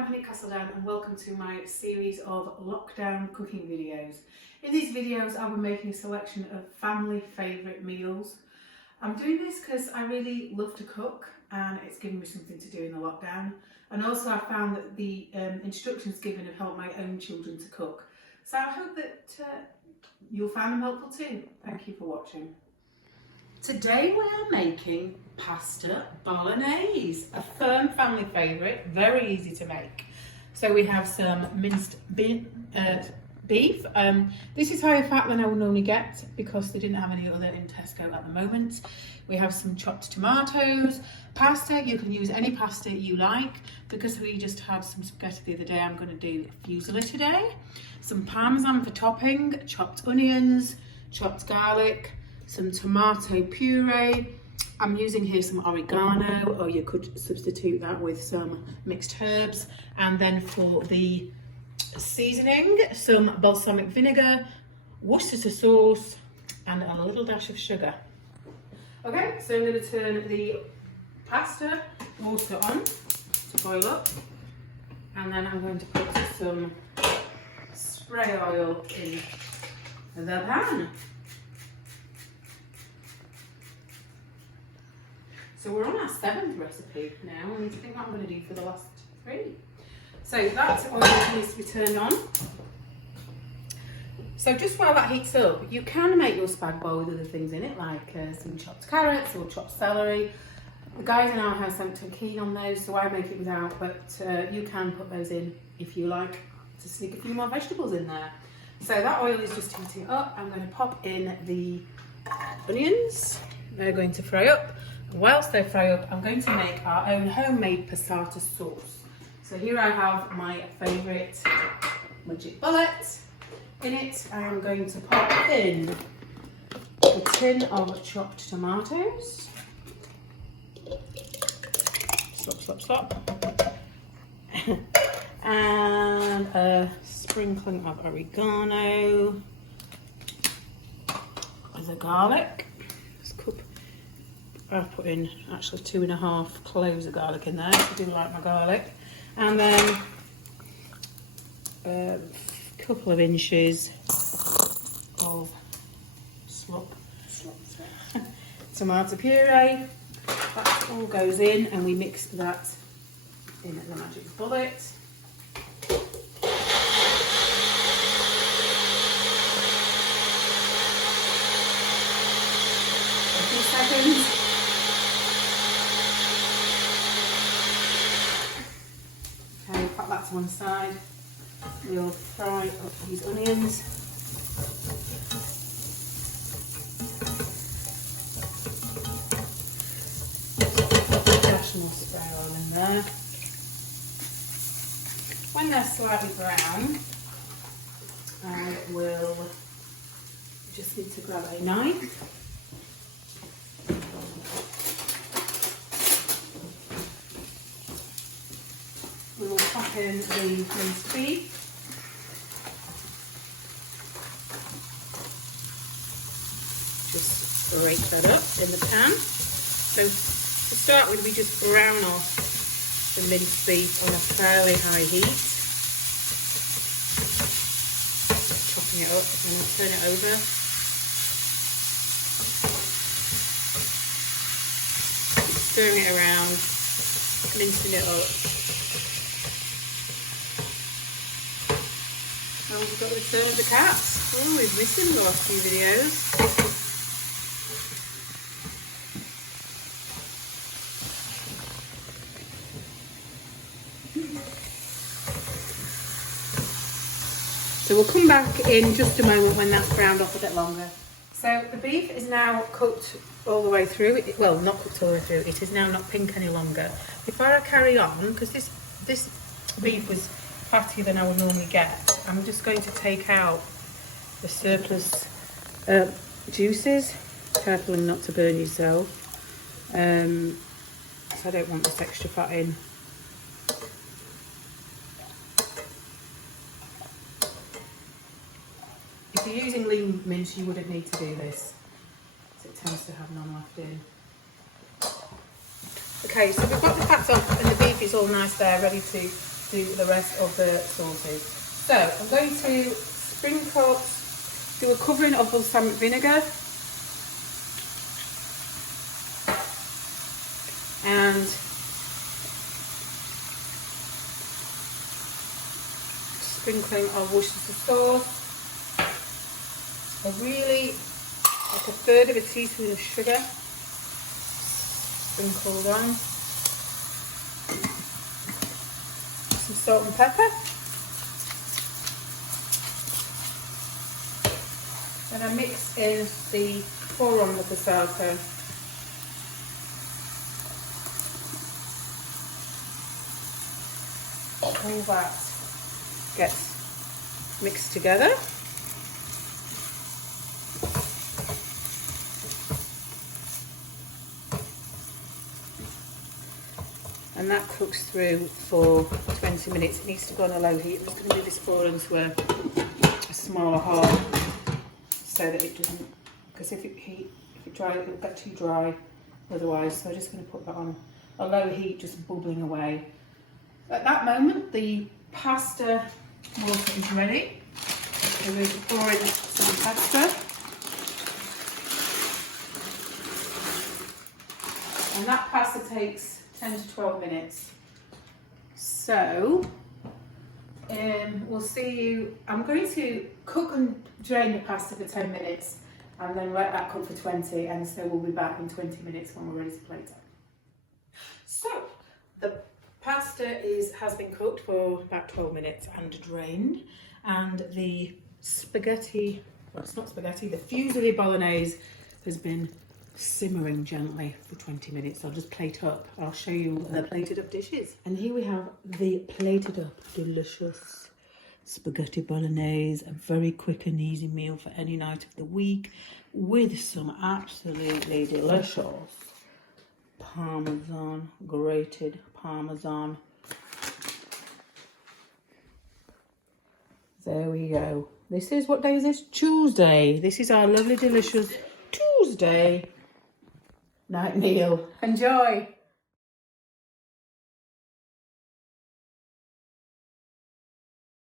I'm Honey Castledown and welcome to my series of lockdown cooking videos. In these videos I'll be making a selection of family favourite meals. I'm doing this because I really love to cook and it's given me something to do in the lockdown, and also I found that the instructions given have helped my own children to cook. So I hope that you'll find them helpful too. Thank you for watching. Today we are making pasta Bolognaise, a firm family favourite, very easy to make. So we have some minced beef. This is higher fat than I would normally get because they didn't have any other in Tesco at the moment. We have some chopped tomatoes, pasta. You can use any pasta you like. Because we just had some spaghetti the other day, I'm going to do fusilli today. Some parmesan for topping, chopped onions, chopped garlic, some tomato puree. I'm using here some oregano, or you could substitute that with some mixed herbs. And then for the seasoning, some balsamic vinegar, Worcestershire sauce, and a little dash of sugar. Okay, so I'm going to turn the pasta water on to boil up, and then I'm going to put some spray oil in the pan. So we're on our 7th recipe now, and I think what I'm going to do for the last 3. So that oil needs to be turned on. So just while that heats up, you can make your spag bowl with other things in it, like some chopped carrots or chopped celery. The guys in our house aren't too keen on those, so I make it without, but you can put those in if you like to sneak a few more vegetables in there. So that oil is just heating up. I'm going to pop in the onions. They're going to fry up. Whilst they fry up, I'm going to make our own homemade passata sauce. So here I have my favourite magic bullet. In it, I am going to pop in a tin of chopped tomatoes. Slop. And a sprinkling of oregano. The garlic. I've put in actually 2.5 cloves of garlic in there. I do like my garlic. And then a couple of inches of tomato puree. That all goes in, and we mix that in at the magic bullet. A few seconds. Put that to one side. We'll fry up these onions. Dash more spray oil in there. When they're slightly brown, I will just need to grab a knife. We will pop in the minced beef. Just break that up in the pan. So to start with, we just brown off the minced beef on a fairly high heat. Chopping it up, and I'll turn it over. Stirring it around, mincing it up. Oh, we've got the return of the cats. Oh, we've missed them in the last few videos. So we'll come back in just a moment when that's browned off a bit longer. So the beef is now cooked all the way through. Well, not cooked all the way through. It is now not pink any longer. Before I carry on, because this beef was fattier than I would normally get, I'm just going to take out the surplus juices, careful not to burn yourself, so I don't want this extra fat in. If you're using lean mince, you wouldn't need to do this, so it tends to have none left in. Okay, so we've got the fat off and the beef is all nice there, ready to do the rest of the sauces. So I'm going to sprinkle, do a covering of balsamic vinegar and sprinkling of Worcestershire sauce. Like a third of a teaspoon of sugar sprinkled on. Some salt and pepper. Then I mix in the forearm of the salsa. All that gets mixed together. And that cooks through for 20 minutes. It needs to go on a low heat. I'm just going to move this forward into a smaller hole so that it doesn't, because if it dries, it'll get too dry otherwise. So I'm just going to put that on a low heat, just bubbling away. At that moment, the pasta water is ready. We're going to pour in some pasta. And that pasta takes 10 to 12 minutes. So we'll see you. I'm going to cook and drain the pasta for 10 minutes and then let that cook for 20, and so we'll be back in 20 minutes when we're ready to plate it. So the pasta has been cooked for about 12 minutes and drained, and the spaghetti, well, it's not spaghetti, the fusilli bolognese has been simmering gently for 20 minutes. I'll just plate up. I'll show you the plated up dishes. And here we have the plated up delicious spaghetti bolognese, a very quick and easy meal for any night of the week with some absolutely delicious parmesan, grated parmesan. There we go. This is, what day is this? Tuesday. This is our lovely delicious Tuesday night meal. Enjoy.